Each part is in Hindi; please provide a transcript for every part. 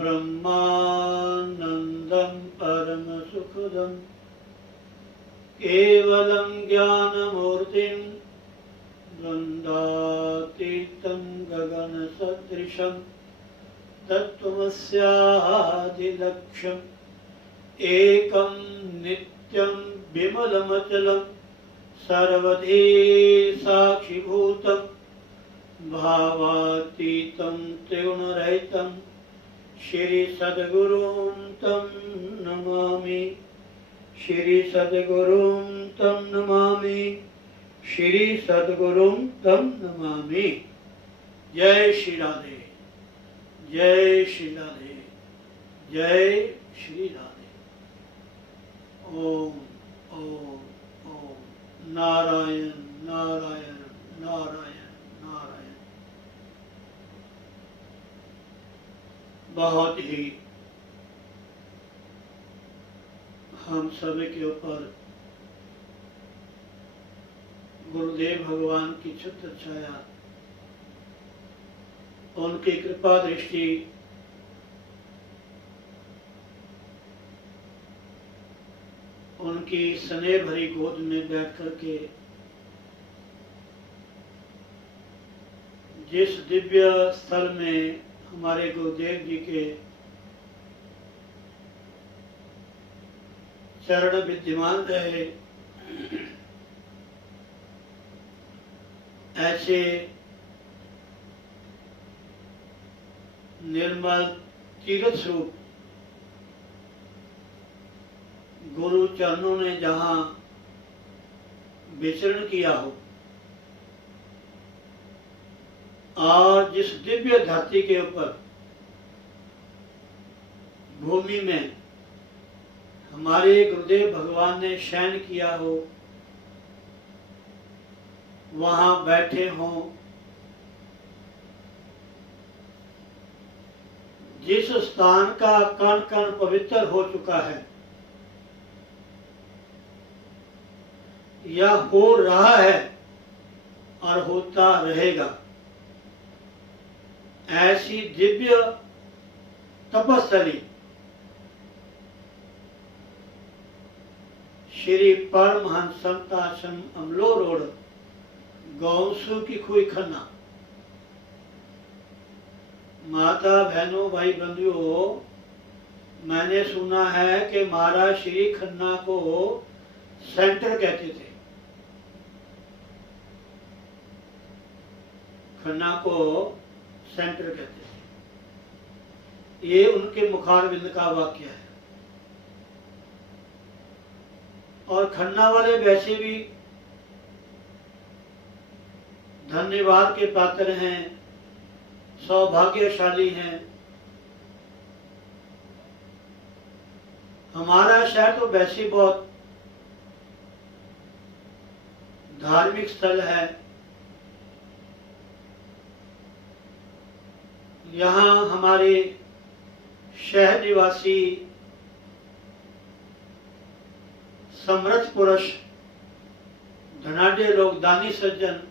ब्रह्मानंदं परम सुखदं केवलं ज्ञानमूर्तिं द्वन्द्वातीतं गगनसदृशं तत्त्वमस्यादिलक्ष्यम् एकं नित्यं विमलमचलं सर्वधी साक्षिभूतं भावातीतं त्रिगुणरहितं श्री सद्गुरुं तं नमामि। श्री सद्गुरुं तं नमामि। श्री सद्गुरुं तं नमामि। जय श्री राधे, जय श्री राधे, जय श्री राधे। ओम ओम ओम। नारायण नारायण नारायण नारायण। बहुत ही हम सभी के ऊपर गुरुदेव भगवान की छत्र छाया, उनकी कृपा दृष्टि उनकी स्नेह भरी गोद में बैठ करके जिस दिव्य स्थल में हमारे गुरुदेव जी के चरण विद्यमान रहे, ऐसे निर्मल तीर्थ स्वरूप गुरु चरणों ने जहाँ विचरण किया हो और जिस दिव्य धरती के ऊपर भूमि में हमारे गुरुदेव भगवान ने शयन किया हो, वहाँ बैठे हों, जिस स्थान का कण कण पवित्र हो चुका है या हो रहा है और होता रहेगा, ऐसी दिव्य तपस्थली श्री परमहंस संत आश्रम अमलो रोड, गौसू की खुई खन्ना। माता बहनों भाई बंधुओं, मैंने सुना है कि महाराज श्री खन्ना को सेंटर कहते थे। खन्ना को सेंटर कहते थे। ये उनके मुखारबिंद का वाक्य है। और खन्ना वाले वैसे भी धन्यवाद के पात्र हैं, सौभाग्यशाली हैं। हमारा शहर तो वैसे बहुत धार्मिक स्थल है। यहाँ हमारे शहर निवासी समर्थ पुरुष, धनाढ्य लोग, दानी सज्जन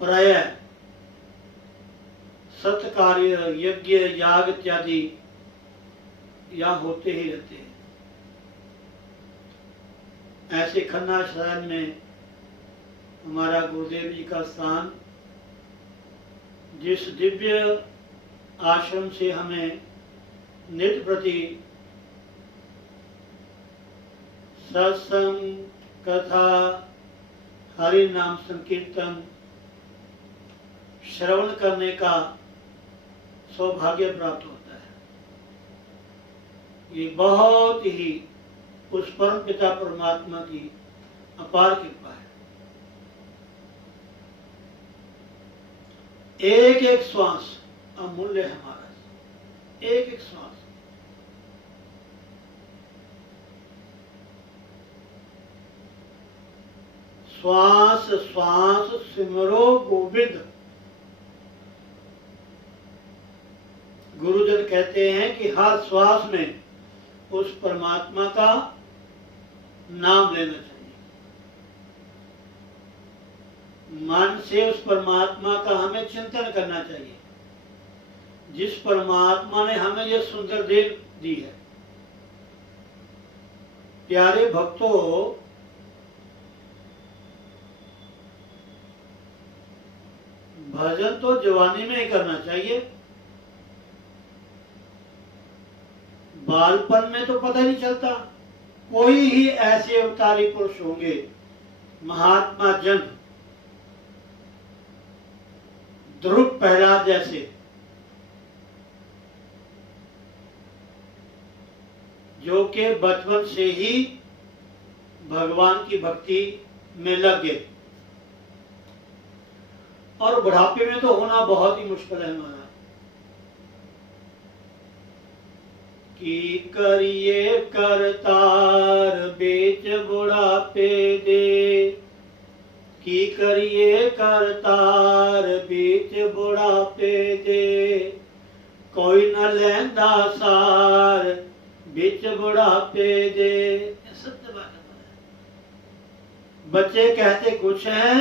प्राय सत्कार्य, यज्ञ, याग इत्यादि यहाँ होते ही रहते हैं। ऐसे खन्ना शहर में हमारा गुरुदेव जी का स्थान, जिस दिव्य आश्रम से हमें नित्य प्रति सत्संग, कथा, हरि नाम संकीर्तन श्रवण करने का सौभाग्य प्राप्त होता है। ये बहुत ही उस परम पिता परमात्मा की अपार कृपा है। एक एक श्वास अमूल्य है हमारा, एक एक श्वास। श्वास श्वास सिमरो गोविंद। गुरुजन कहते हैं कि हर श्वास में उस परमात्मा का नाम लेना चाहिए। मन से उस परमात्मा का हमें चिंतन करना चाहिए। जिस परमात्मा ने हमें ये सुंदर देह दी है। प्यारे भक्तों, भजन तो जवानी में ही करना चाहिए। बालपन में तो पता नहीं चलता। कोई ही ऐसे अवतारी पुरुष होंगे, महात्मा जन, ध्रुव प्रहलाद जैसे, जो के बचपन से ही भगवान की भक्ति में लग गए, और बुढ़ापे में तो होना बहुत ही मुश्किल है हमारा। की करिए करतार बेच बुढ़ापे दे, की करिए करतार बेच बुढ़ापे दे, कोई न लेंदा सार बिच बुढ़ापे दे। सत्य बात है। बच्चे कहते कुछ हैं,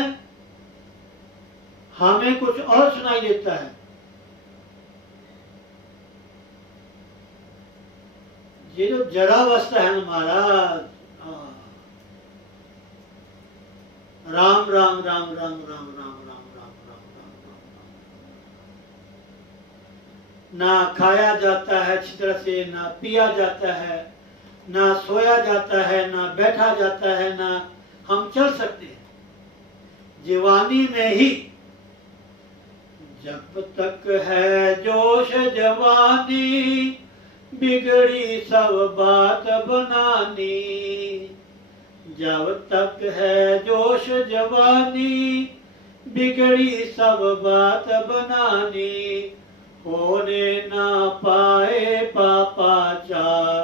हमें कुछ और सुनाई देता है। ये जो जड़ावस्था है महाराज, राम राम राम राम राम राम राम राम राम राम, ना खाया जाता है अच्छी तरह से, ना पिया जाता है, ना सोया जाता है, ना बैठा जाता है, ना हम चल सकते हैं। जवानी में ही जब तक है जोश जवानी, बिगड़ी सब बात बनानी। जब तक है जोश जवानी, बिगड़ी सब बात बनानी। होने ना पाए पापाचार,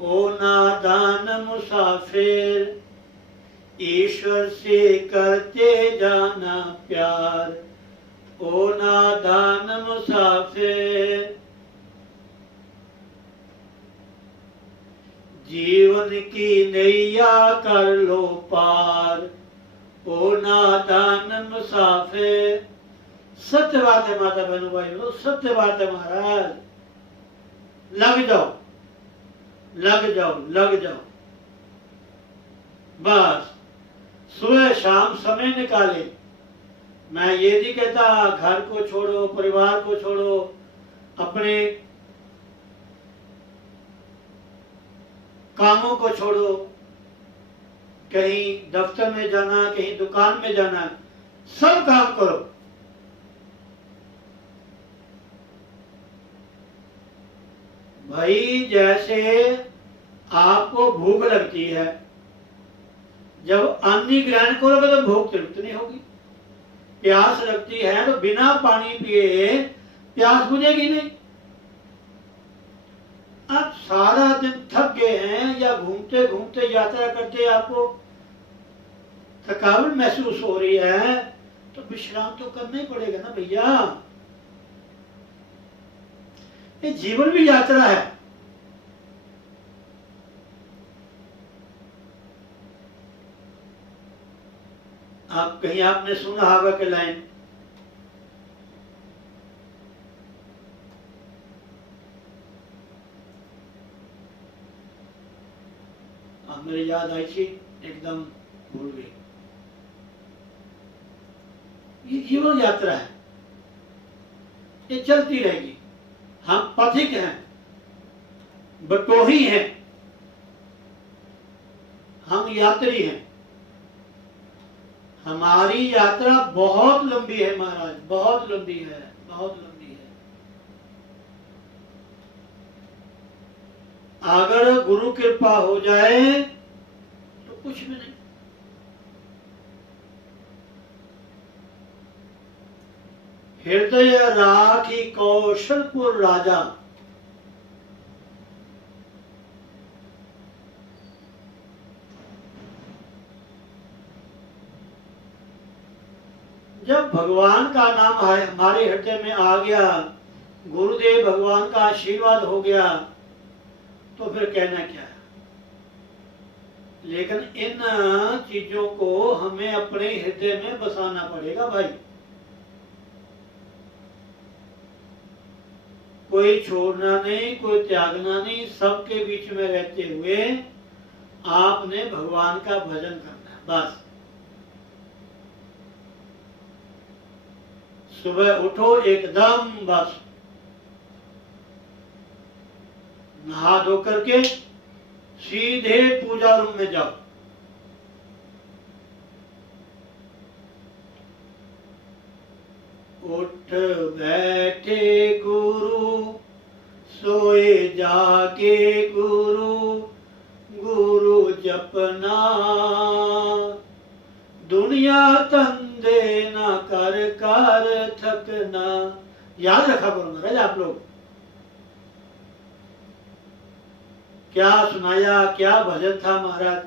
ओ नादान मुसाफिर, ईश्वर से करते जाना प्यार, ओ नादान मुसाफिर। जीवन की नैया कर लो पार, ओ नादान मुसाफिर। सत्य बात है माता बहनों भाई, सत्य बात है महाराज। लग जाओ लग जाओ लग जाओ, बस सुबह शाम समय निकाले। मैं ये नहीं कहता घर को छोड़ो, परिवार को छोड़ो, अपने कामों को छोड़ो, कहीं दफ्तर में जाना, कहीं दुकान में जाना, सब काम करो। भाई जैसे आपको भूख लगती है, जब अन्न ग्रहण करोगे तो भूख तृप्त नहीं होगी। प्यास लगती है तो बिना पानी पिए प्यास बुझेगी नहीं। आप सारा दिन थक गए हैं या घूमते घूमते यात्रा करते आपको थकावट महसूस हो रही है, तो विश्राम तो करना ही पड़ेगा ना भैया। ये जीवन भी यात्रा है। आप कहीं आपने सुना होगा कि लाइन, मेरी याद आई थी, एकदम भूल गई। ये जीवन यात्रा है, ये चलती रहेगी। हम पथिक हैं, बटोही हैं, हम यात्री हैं। हमारी यात्रा बहुत लंबी है महाराज, बहुत लंबी है, बहुत लंबी है। अगर गुरु कृपा हो जाए तो कुछ भी नहीं। हृदय राखी कौशलपुर राजा, जब भगवान का नाम हमारे हृदय में आ गया, गुरुदेव भगवान का आशीर्वाद हो गया, तो फिर कहना क्या है। लेकिन इन चीजों को हमें अपने हृदय में बसाना पड़ेगा भाई। कोई छोड़ना नहीं, कोई त्यागना नहीं, सबके बीच में रहते हुए आपने भगवान का भजन करना है। बस सुबह उठो एकदम, बस नहा धो करके सीधे पूजा रूम में जाओ। उठ बैठे गुरु, सोए जागे गुरु, गुरु जपना, दुनिया तंदे न कर कर थकना। याद रखा करो महाराज आप लोग, क्या सुनाया, क्या भजन था महाराज,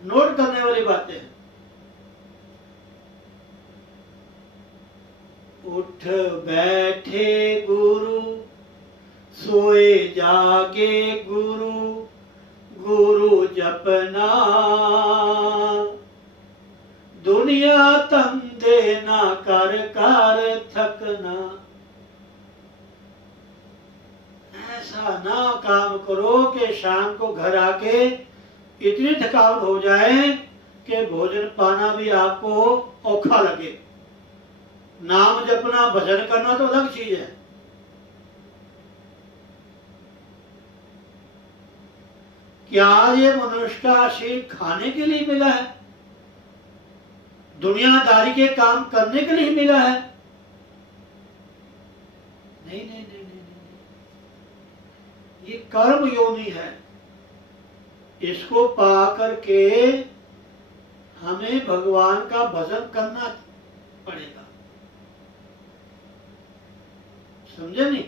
नोट करने वाली बातें हैं। उठ बैठे गुरु, सोए जागे गुरु, गुरु जपना, दुनिया तंदे ना कर कर थकना। ऐसा ना काम करो कि शाम को घर आके इतनी थकावट हो जाए कि भोजन पाना भी आपको औखा लगे। नाम जपना, भजन करना तो अलग चीज है। क्या ये मनुष्य का शरीर खाने के लिए मिला है, दुनियादारी के काम करने के लिए मिला है? नहीं नहीं नहीं नहीं, ये कर्म योनि है। इसको पा करके हमें भगवान का भजन करना पड़ेगा, समझे नहीं?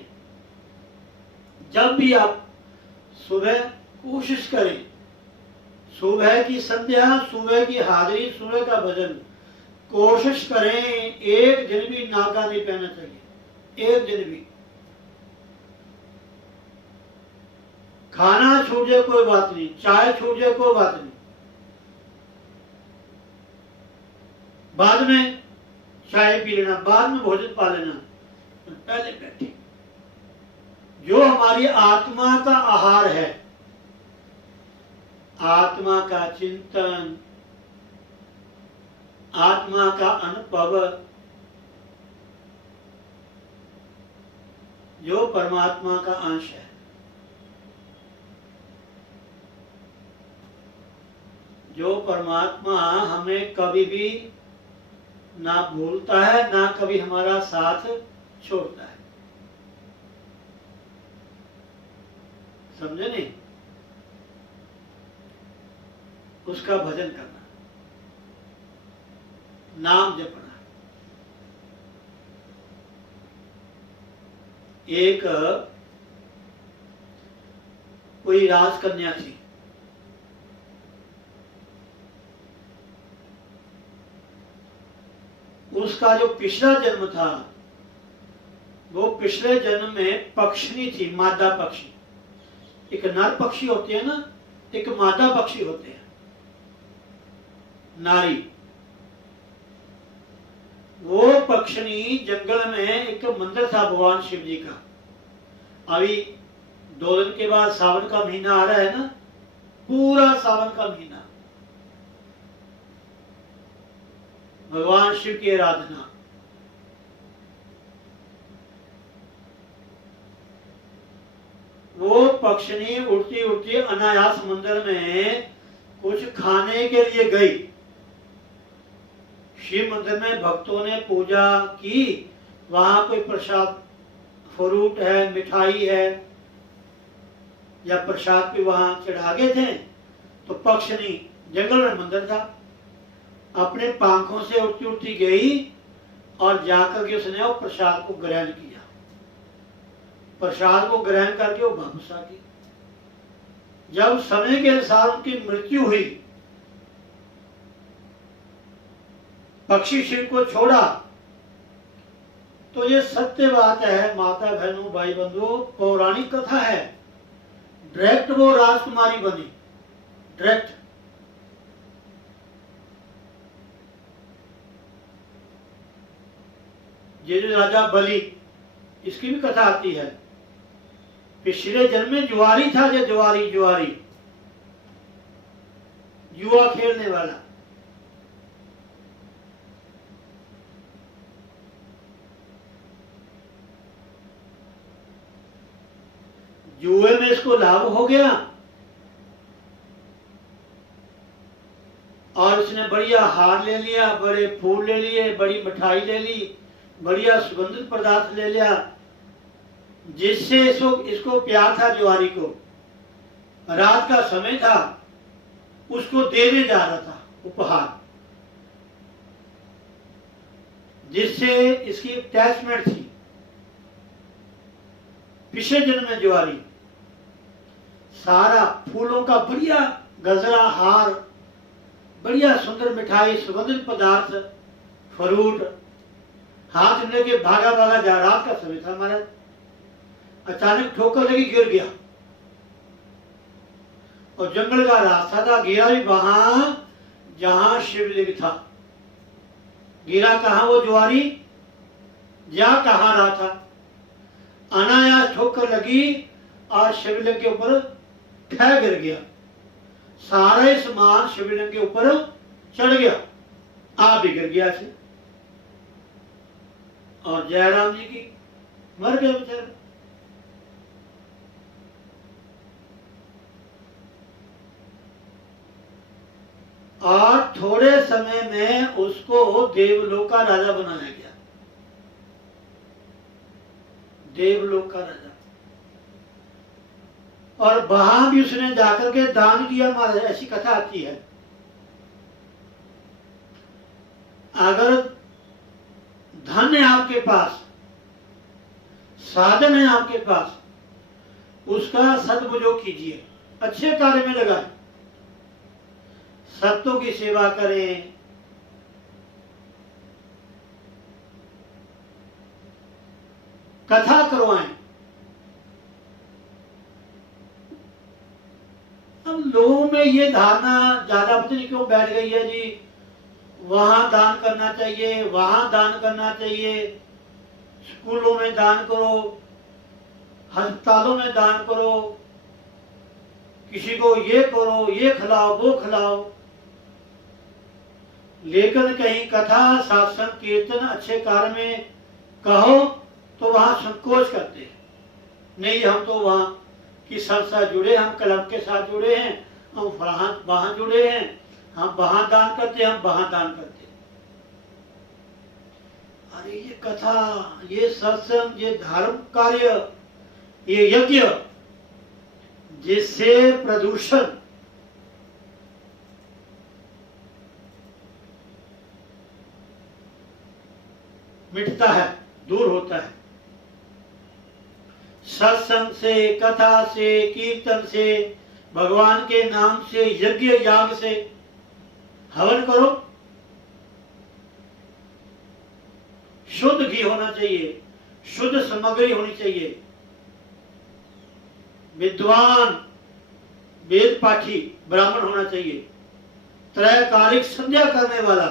जब भी आप सुबह कोशिश करें, सुबह की संध्या, सुबह की हाजिरी, सुबह का भजन कोशिश करें, एक दिन भी नागा नहीं पहनना चाहिए, एक दिन भी। खाना छूट जाए कोई बात नहीं, चाय छूट जाए कोई बात नहीं, बाद में चाय पी लेना, बाद में भोजन पा लेना, पहले बैठे। जो हमारी आत्मा का आहार है, आत्मा का चिंतन, आत्मा का अनुभव, जो परमात्मा का अंश है, जो परमात्मा हमें कभी भी ना भूलता है, ना कभी हमारा साथ छोड़ता है, समझे नहीं? उसका भजन करना, नाम जपना। एक कोई राजकन्या थी, उसका जो पिछला जन्म था वो पिछले जन्म में पक्षिणी थी, मादा पक्षी। एक नर पक्षी होते हैं ना, एक मादा पक्षी होते हैं, नारी। वो पक्षिणी जंगल में, एक मंदिर था भगवान शिव जी का। अभी 2 दिन के बाद सावन का महीना आ रहा है ना, पूरा सावन का महीना भगवान शिव की आराधना। वो पक्षिणी उड़ती उड़ती अनायास मंदिर में कुछ खाने के लिए गई। शिव मंदिर में भक्तों ने पूजा की, वहां कोई प्रसाद, फ्रूट है, मिठाई है या प्रसाद भी वहां चढ़ा गए थे। तो पक्षिणी, जंगल में मंदिर था, अपने पंखों से उड़ती उड़ती गई और जाकर के उसने वो प्रसाद को ग्रहण किया। प्रसाद को ग्रहण करके वो वापस आ गई। जब समय के अनुसार उनकी मृत्यु हुई, पक्षी शिव को छोड़ा, तो ये सत्य बात है माता बहनों भाई बंधुओं, पौराणिक कथा है। डायरेक्ट वो राजकुमारी बनी, डायरेक्ट। ये जो राजा बलि, इसकी भी कथा आती है। पिछले जन्म में जुआरी था, जो जुआरी जुआरी जुआ खेलने वाला। जुए में इसको लाभ हो गया और इसने बढ़िया हार ले लिया, बड़े फूल ले लिए, बड़ी मिठाई ले ली, बढ़िया सुगंधित पदार्थ ले लिया, जिससे इसको प्यार था जुआरी को। रात का समय था, उसको देने जा रहा था उपहार, जिससे इसकी अटैचमेंट थी। पिछले जन्म में जुआरी सारा फूलों का बढ़िया गजरा हार, बढ़िया सुंदर मिठाई, सुगंधित पदार्थ, फ्रूट हाथ में लेके भागा भागा जा। रात का समय था महाराज, अचानक ठोकर लगी, गिर गया और जंगल का रास्ता था, गिरा भी वहां जहां शिवलिंग था। गिरा कहां वो जुआरी, जा कहां रहा था। अनायास ठोकर लगी और शिवलिंग के ऊपर ठह गिर गया। सारा ही सामान शिवलिंग के ऊपर चढ़ गया, आप भी गिर गया ऐसे। और जयराम जी की मर गए बेचारे। और थोड़े समय में उसको देवलोक का राजा बनाया गया, देवलोक का राजा। और वहां भी उसने जाकर के दान किया महाराज, ऐसी कथा आती है। अगर धन है आपके पास, साधन है आपके पास, उसका सदुपयोग कीजिए, अच्छे कार्य में लगाएं, सत्यों की सेवा करें, कथा करवाएं। अब लोगों में ये धारणा ज्यादा पता नहीं क्यों बैठ गई है जी, वहां दान करना चाहिए, वहां दान करना चाहिए, स्कूलों में दान करो, अस्पतालों में दान करो, किसी को ये करो, ये खिलाओ, वो खिलाओ। लेकिन कहीं कथा, सत्संग, कीर्तन, अच्छे कार्य में कहो तो वहां संकोच करते हैं, नहीं हम तो वहां की संस्था जुड़े, हम क्लब के साथ जुड़े हैं, हम वहां जुड़े हैं, हम वहां दान करते, हम वहां दान करते। अरे ये कथा, ये सत्संग, ये धर्म कार्य, ये यज्ञ, जिससे प्रदूषण मिटता है, दूर होता है। सत्संग से, कथा से, कीर्तन से, भगवान के नाम से, यज्ञ याग से हवन करो। शुद्ध घी होना चाहिए, शुद्ध सामग्री होनी चाहिए, विद्वान वेद पाठी ब्राह्मण होना चाहिए, त्रैकालिक संध्या करने वाला,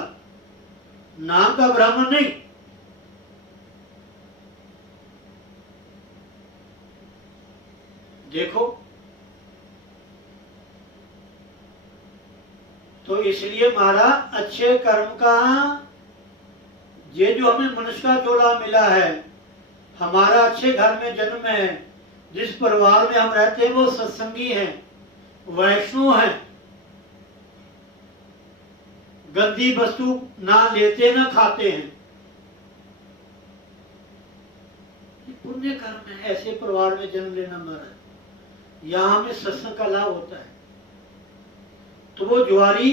नाम का ब्राह्मण नहीं। देखो, तो इसलिए महाराज अच्छे कर्म का, ये जो हमें मनुष्य का चोला मिला है, हमारा अच्छे घर में जन्म है, जिस परिवार में हम रहते हैं वो सत्संगी हैं, वैष्णव हैं, गंदी वस्तु ना लेते ना खाते हैं, पुण्य कर्म है ऐसे परिवार में जन्म लेना महाराज। यहां में सत्संग का लाभ होता है। तो वो जुआरी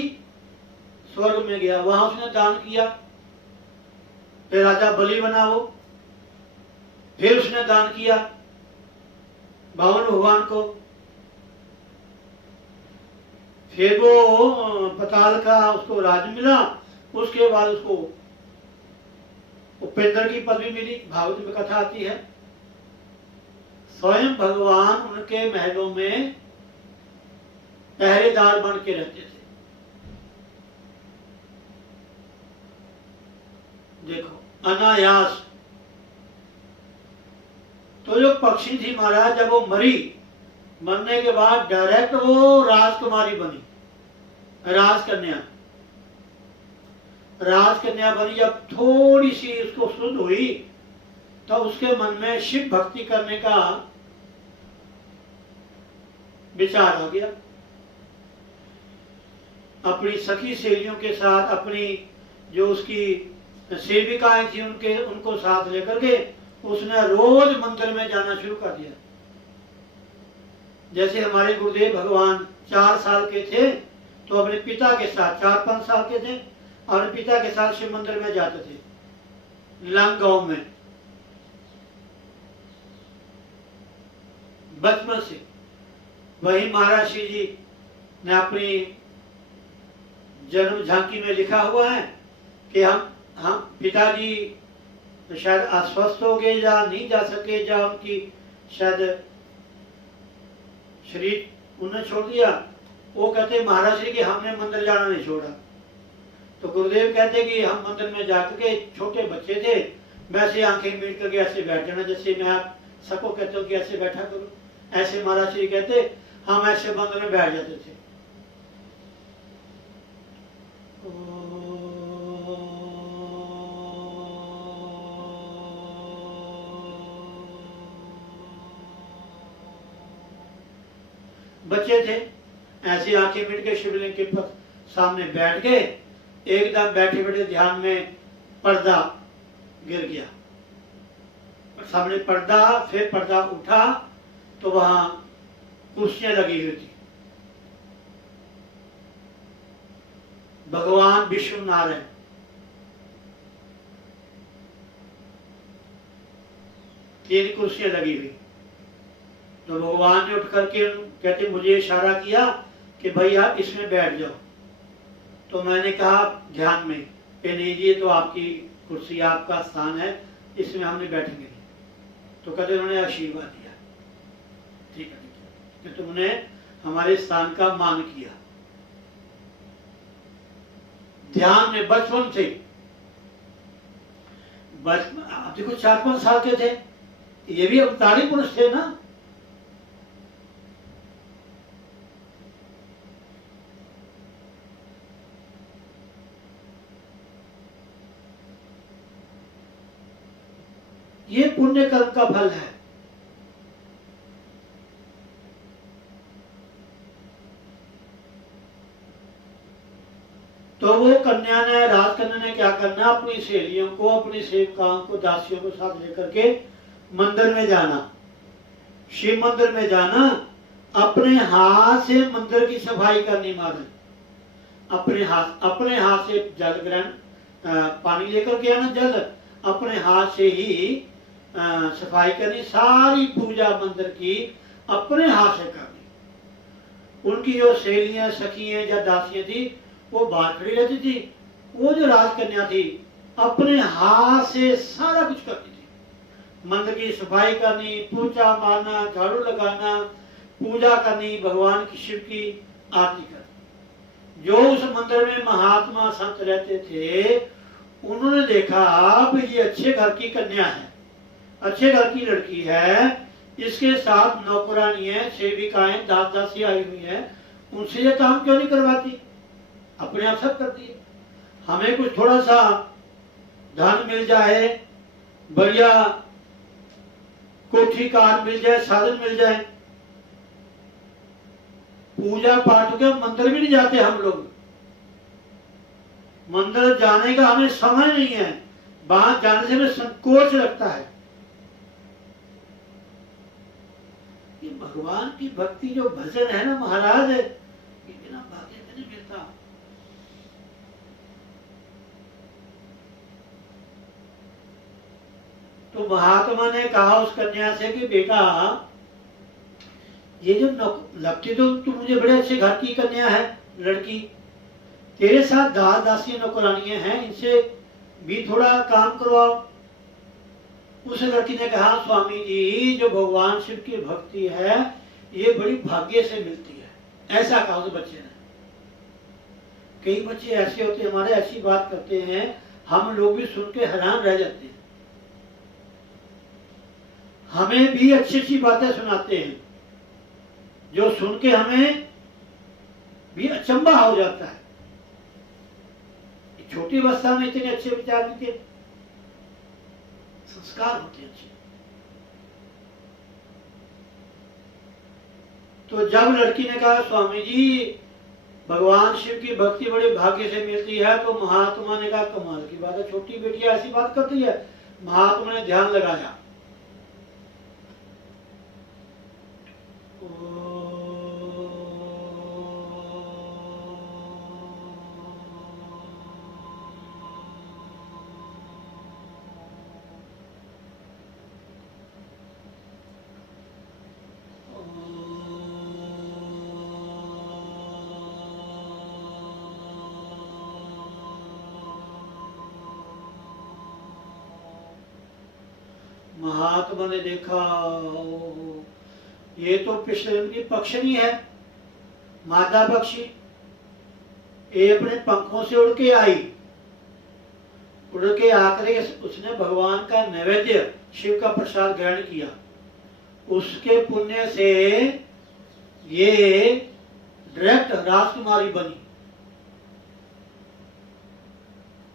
स्वर्ग में गया, वहां उसने दान किया, फिर राजा बलि बना वो, फिर उसने दान किया बावन भगवान को, फिर वो पताल का उसको राज मिला, उसके बाद उसको उपेंद्र की पदवी मिली। भागवत में कथा आती है, स्वयं भगवान उनके महलों में पहरेदार बन के रहते थे। देखो, अनायास तो जो पक्षी थी महाराज, जब वो मरी, मरने के बाद डायरेक्ट वो राजकुमारी बनी, राजकन्या। राजकन्या बनी, जब थोड़ी सी उसको शुद्ध हुई तो उसके मन में शिव भक्ति करने का विचार आ गया। अपनी सखी सहेलियों के साथ, अपनी जो उसकी सेविकाएं थी उनको साथ लेकर के उसने रोज मंदिर में जाना शुरू कर दिया। जैसे हमारे गुरुदेव भगवान 4 साल के थे तो अपने पिता के साथ, 4-5 साल के थे, अपने पिता के साथ शिव मंदिर में जाते थे, नीलाम गांव में, बचपन से। वही महाराज श्री जी ने अपनी जन्म झांकी में लिखा हुआ है कि हम पिताजी शायद अस्वस्थ हो गए या नहीं जा सके, या उनकी शायद शरीर उन्हें छोड़ दिया। वो कहते महाराज श्री कि हमने मंदिर जाना नहीं छोड़ा। तो गुरुदेव कहते कि हम मंदिर में जाकर के, छोटे बच्चे थे, वैसे आंखें मीट करके ऐसे बैठ जाना, जैसे मैं आप सबको कहता हूँ कि ऐसे बैठा करो, ऐसे महाराज श्री कहते हम ऐसे मंदिर में बैठ जाते थे। बच्चे थे, ऐसी आंखें मिट के शिवलिंग के सामने बैठ गए। एकदम बैठे बैठे ध्यान में पर्दा गिर गया, सामने पर्दा, फिर पर्दा उठा तो वहां कुर्सियां लगी हुई थी। भगवान विष्णु नारायण, तीन कुर्सियां लगी हुई। तो भगवान ने उठ करके कहते मुझे इशारा किया कि भाई आप इसमें बैठ जाओ। तो मैंने कहा ध्यान में कि नहीं जी, ये तो आपकी कुर्सी, आपका स्थान है, इसमें हमने बैठेंगे नहीं। तो कहते उन्होंने आशीर्वाद दिया, ठीक है कि तुमने हमारे स्थान का मान किया। ध्यान में बचपन से, आप देखो 4-5 साल के थे, ये भी अवतारी पुरुष थे ना। ये पुण्य कर्म का फल है। तो वो कन्या ने, राजकन्या ने क्या करना, अपनी सहेलियों को, अपनी सेवकाओं को, दासियों को साथ लेकर के मंदिर में जाना, शिव मंदिर में जाना, अपने हाथ से मंदिर की सफाई करनी। महाराज अपने हाथ से जल ग्रहण, पानी लेकर के आना, जल अपने हाथ से ही सफाई करनी, सारी पूजा मंदिर की अपने हाथ से करनी। उनकी जो सहेलियां, सखियां या दासियां थी वो बाहर खड़ी रहती थी। वो जो राजकन्या थी अपने हाथ से सारा कुछ करती थी, मंदिर की सफाई करनी, पूजा मारना, झाड़ू लगाना, पूजा करनी, भगवान की, शिव की आरती करनी। जो उस मंदिर में महात्मा संत रहते थे उन्होंने देखा कि ये अच्छे घर की कन्या है, अच्छे घर की लड़की है, इसके साथ नौकरानी है, सेविकाएं, दास दासी आई हुई है, उनसे ये काम क्यों नहीं करवाती, अपने आप सब करती है। हमें कुछ थोड़ा सा धन मिल जाए, बढ़िया कोठी कार मिल जाए, साधन मिल जाए, पूजा पाठ के मंदिर भी नहीं जाते हम लोग। मंदिर जाने का हमें समय नहीं है, वहां जाने से हमें संकोच लगता है। ये भगवान की भक्ति जो भजन है ना महाराज, ये बिना भाग्य में नहीं मिलता। तो महात्मा ने कहा उस कन्या से कि बेटा, ये जो लगती तो तू मुझे बड़े अच्छे घर की कन्या है, लड़की, तेरे साथ दास दासी नौकरानियां हैं, इनसे भी थोड़ा काम करवाओ। उस लड़की ने कहा स्वामी जी, जो भगवान शिव की भक्ति है ये बड़ी भाग्य से मिलती है, ऐसा कहा उस बच्चे ने। कई बच्चे ऐसे होते हैं हमारे, ऐसी बात करते हैं, हम लोग भी सुन के हैरान रह जाते हैं। हमें भी अच्छी अच्छी बातें सुनाते हैं, जो सुन के हमें भी अचंभा हो जाता है। छोटी अवस्था में इतने अच्छे विचार, इनके संस्कार होते हैं अच्छे। तो जब लड़की ने कहा स्वामी जी भगवान शिव की भक्ति बड़े भाग्य से मिलती है, तो महात्मा ने कहा कमाल की बात है, छोटी बेटियां ऐसी बात करती है। महात्मा ने ध्यान लगाया, महात्मा ने देखा ये तो पिछले जन्म की पक्षिणी है, मादा पक्षी। ये अपने पंखों से उड़ के आई, उड़ के आकर उसने भगवान का नैवेद्य शिव का प्रसाद ग्रहण किया। उसके पुण्य से ये डायरेक्ट राजकुमारी बनी।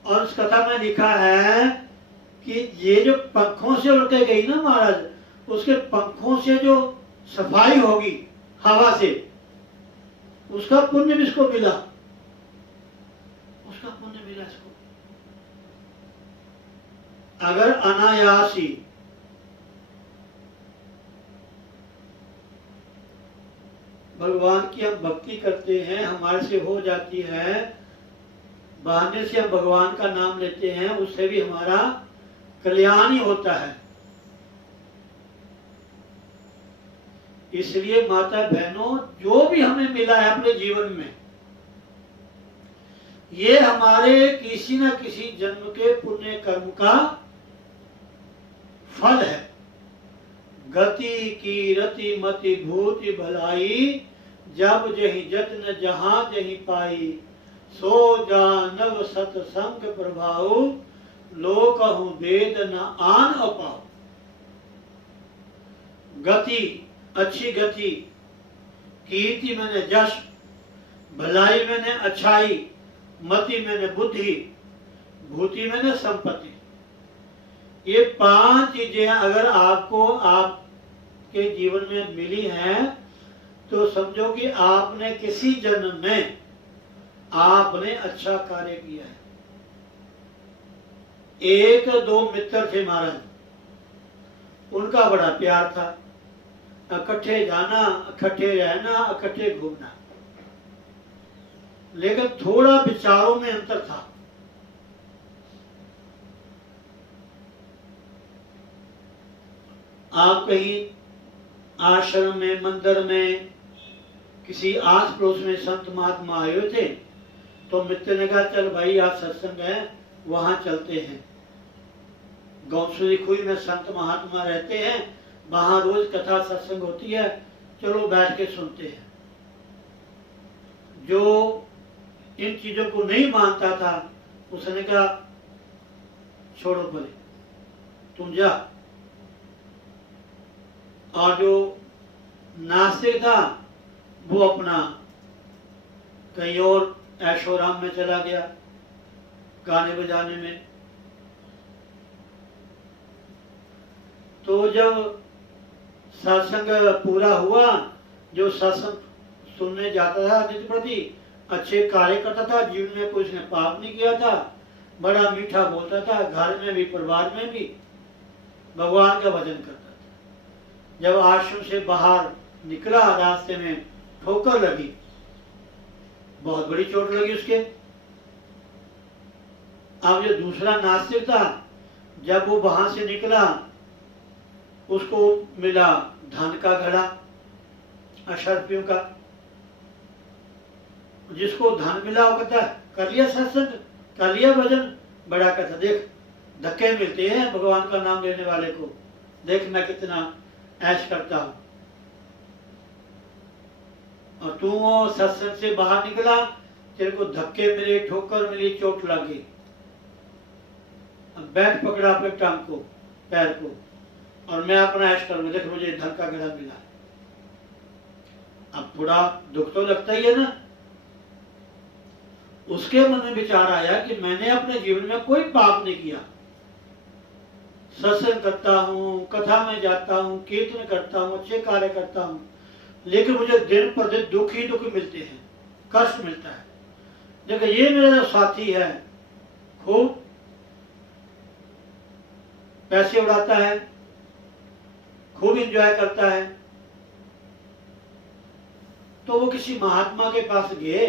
और उस कथा में लिखा है कि ये जो पंखों से उड़ के गई ना महाराज, उसके पंखों से जो सफाई होगी हवा से, उसका पुण्य भी इसको मिला, उसका पुण्य मिला इसको। अगर अनायासी भगवान की हम भक्ति करते हैं, हमारे से हो जाती है, बहाने से हम भगवान का नाम लेते हैं, उससे भी हमारा कल्याण ही होता है। इसलिए माता बहनों, जो भी हमें मिला है अपने जीवन में, ये हमारे किसी न किसी जन्म के पुण्य कर्म का फल है। गति की रति मति भूति भलाई, जब जही जतन जहां जही पाई, सो जानव सतसंग प्रभाव, लोकहु वेद न आन अपाओ। गति, अच्छी गति, कीर्ति मैंने जश, भलाई मैंने अच्छाई, मति मैंने बुद्धि, भूति मैंने संपत्ति। ये 5 चीजें अगर आपको आपके जीवन में मिली हैं, तो समझो कि आपने किसी जन्म में आपने अच्छा कार्य किया है। 1-2 मित्र थे महाराज, उनका बड़ा प्यार था, इकट्ठे जाना, इकट्ठे रहना, इकट्ठे घूमना, लेकिन थोड़ा विचारों में अंतर था। आप कहीं आश्रम में, मंदिर में, किसी आस पड़ोस में संत महात्मा आए हुए थे, तो मित्र ने कहा चल भाई आज सत्संग है, वहां चलते हैं। गौसुरी खुई में संत महात्मा रहते हैं, वहां रोज कथा सत्संग होती है, चलो बैठ के सुनते हैं। जो इन चीजों को नहीं मानता था, उसने कहा छोड़ो बोले तुम जा। और जो नास्तिक था वो अपना कहीं और ऐशोराम में चला गया, गाने बजाने में। तो जब सत्संग पूरा हुआ, जो सत्संग सुनने जाता था नित्य प्रति अच्छे कार्य करता था, जीवन में कोई उसने पाप नहीं किया था, बड़ा मीठा बोलता था, घर में भी परिवार में भी भगवान का भजन करता था। जब आश्रम से बाहर निकला, रास्ते में ठोकर लगी, बहुत बड़ी चोट लगी उसके। अब जो दूसरा नास्तिक था, जब वो वहां से निकला, उसको मिला धन का घड़ा, अशर्फियों का। जिसको धन मिला वो कहता कर लिया सत्संग, कर लिया भजन, बड़ा कहता देख धक्के मिलते हैं भगवान का नाम लेने वाले को, देख मैं कितना ऐश करता हूं। और तू सत्संग से बाहर निकला, तेरे को धक्के मिले, ठोकर मिली, चोट लगी, अब बैठ पकड़ा अपने टांग को, पैर को, और मैं अपना ऐश करूंगा, देख मुझे धन का घड़ा मिला है। अब थोड़ा दुख तो लगता ही है ना। उसके मन में विचार आया कि मैंने अपने जीवन में कोई पाप नहीं किया, सत्संग करता हूँ, कथा में जाता हूँ, कीर्तन करता हूँ, अच्छे कार्य करता हूँ, लेकिन मुझे दिन पर दिन दुख ही दुख मिलते हैं, कष्ट मिलता है। देखो ये मेरा साथी है, खूब पैसे उड़ाता है, खूब एंजॉय करता है। तो वो किसी महात्मा के पास गए,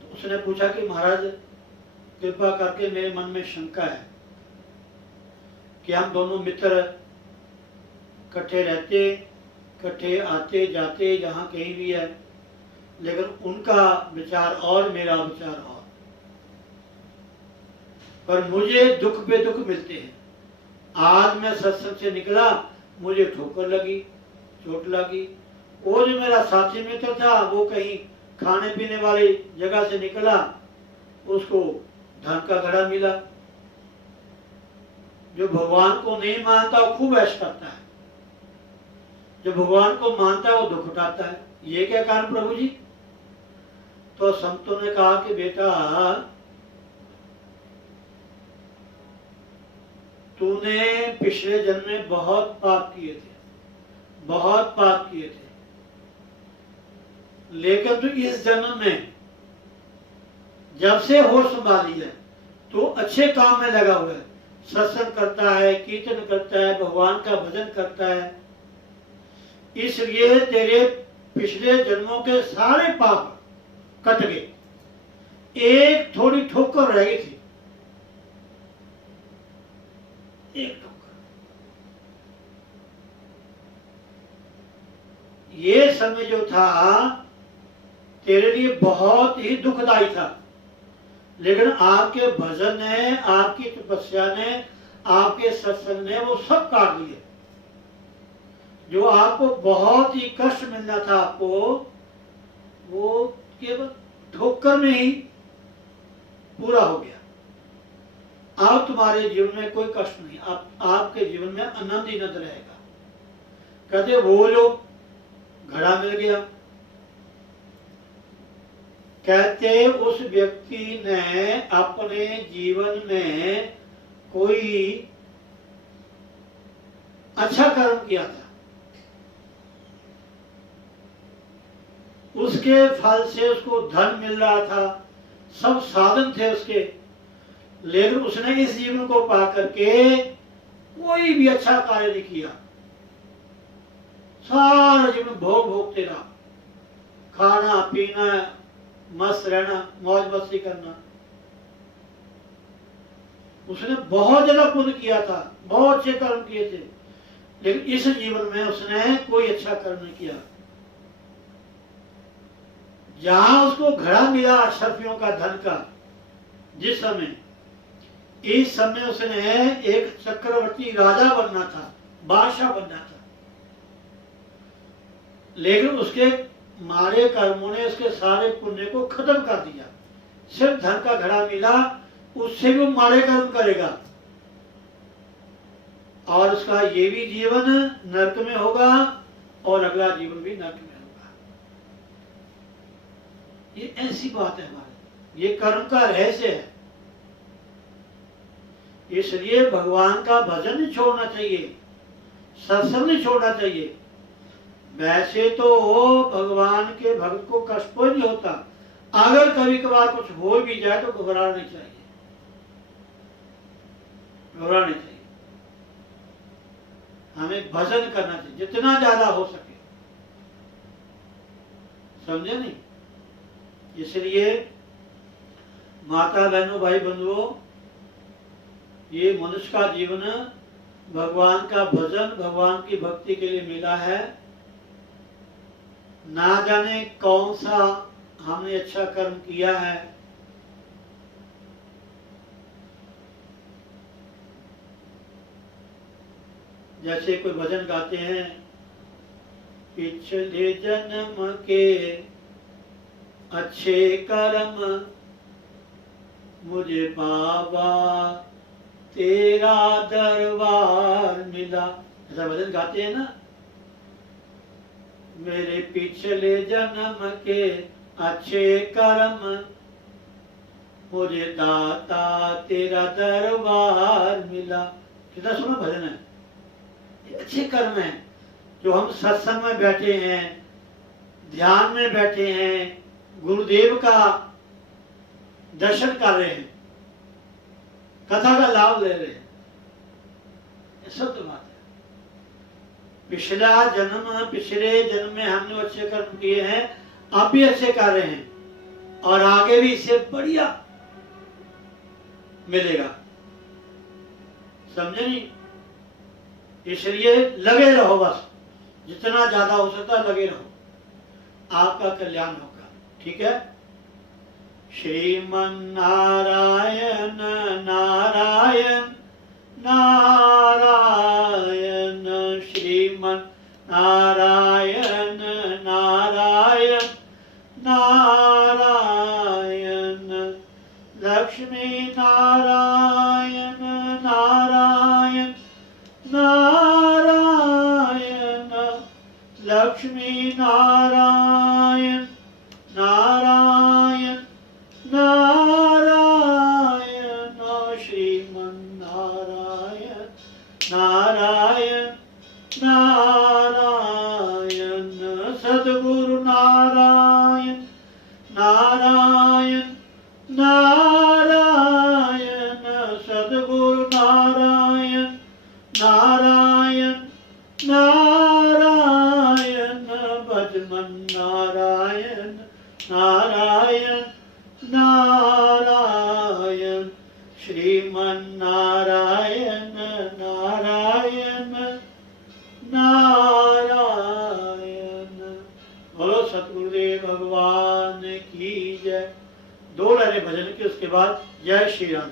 तो उसने पूछा कि महाराज कृपा करके मेरे मन में शंका है कि हम दोनों मित्र इकट्ठे रहते, इकट्ठे आते जाते, जहाँ कहीं भी है, लेकिन उनका विचार और मेरा विचार और, पर मुझे दुख पे दुख मिलते हैं। आज मैं सत्संग से निकला, मुझे ठोकर लगी, चोट लगी। वो जो मेरा साथी मित्र था वो कहीं खाने पीने वाली जगह से निकला, उसको धन का घड़ा मिला। जो भगवान को नहीं मानता वो खूब ऐश करता है, जो भगवान को मानता है वो दुख उठाता है। ये क्या कारण प्रभु जी? तो संतों ने कहा कि बेटा तूने पिछले जन्म में बहुत पाप किए थे, बहुत पाप किए थे, लेकिन तू इस जन्म में जब से होश संभाली है तो अच्छे काम में लगा हुआ है, सत्संग करता है, कीर्तन करता है, भगवान का भजन करता है, इसलिए तेरे पिछले जन्मों के सारे पाप कट गए। एक थोड़ी ठोकर रह गई थी, एक ठोकर। ये समय जो था तेरे लिए बहुत ही दुखदाई था, लेकिन आपके भजन ने, आपकी तपस्या ने, आपके सत्संग ने वो सब काट दिए। जो आपको बहुत ही कष्ट मिलना था आपको, वो केवल ठोकर में ही पूरा हो गया। अब तुम्हारे जीवन में कोई कष्ट नहीं, आपके जीवन में आनंद ही आनंद रहेगा। कहते वो जो घड़ा मिल गया, कहते उस व्यक्ति ने अपने जीवन में कोई अच्छा कर्म किया था, उसके फल से उसको धन मिल रहा था, सब साधन थे उसके, लेकिन उसने इस जीवन को पा करके कोई भी अच्छा कार्य नहीं किया। सारा जीवन भोग भोगते रहा, खाना पीना, मस्त रहना, मौज मस्ती करना। उसने बहुत ज्यादा पुण्य किया था, बहुत अच्छे कर्म किए थे, लेकिन इस जीवन में उसने कोई अच्छा कर्म नहीं किया। जहां उसको घड़ा मिला अशरफियों का धन का, जिस समय, इस समय उसने एक चक्रवर्ती राजा बनना था, बादशाह बनना था, लेकिन उसके मारे कर्मों ने उसके सारे पुण्य को खत्म कर दिया। सिर्फ धन का घड़ा मिला, उससे भी वो मारे कर्म करेगा और उसका ये भी जीवन नरक में होगा और अगला जीवन भी नरक में होगा। ये ऐसी बात है हमारे, ये कर्म का रहस्य है। इसलिए भगवान का भजन नहीं छोड़ना चाहिए, सत्संग नहीं छोड़ना चाहिए। वैसे तो भगवान के भक्त को कष्ट कोई नहीं होता, अगर कभी कभार कुछ हो भी जाए तो घबराना नहीं चाहिए, घबराना नहीं चाहिए। हमें भजन करना चाहिए जितना ज्यादा हो सके, समझे नहीं? इसलिए माता बहनों, भाई बंधुओं, ये मनुष्य का जीवन भगवान का भजन, भगवान की भक्ति के लिए मिला है। ना जाने कौन सा हमने अच्छा कर्म किया है, जैसे कोई भजन गाते हैं, पिछले जन्म के अच्छे कर्म मुझे बाबा तेरा दरबार मिला, ऐसा भजन गाते हैं ना। मेरे पिछले जन्म के अच्छे कर्म, मुझे दाता तेरा दरबार मिला। कितना सुना भजन है। ये अच्छे कर्म हैं जो हम सत्संग में बैठे हैं, ध्यान में बैठे हैं, गुरुदेव का दर्शन कर रहे हैं, कथा का लाभ ले रहे हैं, ये सब तो बात है। पिछले जन्म में हमने अच्छे कर्म किए हैं, आप भी अच्छे कर रहे हैं और आगे भी इससे बढ़िया मिलेगा। समझे नहीं? इसलिए लगे रहो, बस जितना ज्यादा हो सकता है लगे रहो, आपका कल्याण होगा। ठीक है। श्रीमन नारायण नारायण नारायण, श्रीमन नारायण नारायण नारायण, लक्ष्मी नारायण नारायण नारायण, लक्ष्मी नारायण नारायण नारायण, श्रीमन नारायण नारायण नारायण, सद्गुरु नारायण नारायण नारायण, सद्गुरु नारायण नारायण नारायण, भजमन नारायण नारायण नारायण, श्रीमन नारायण नारायण नारायण। बोलो सतगुरुदेव भगवान की जय। दो लाइनें भजन की, उसके बाद जय श्री राम।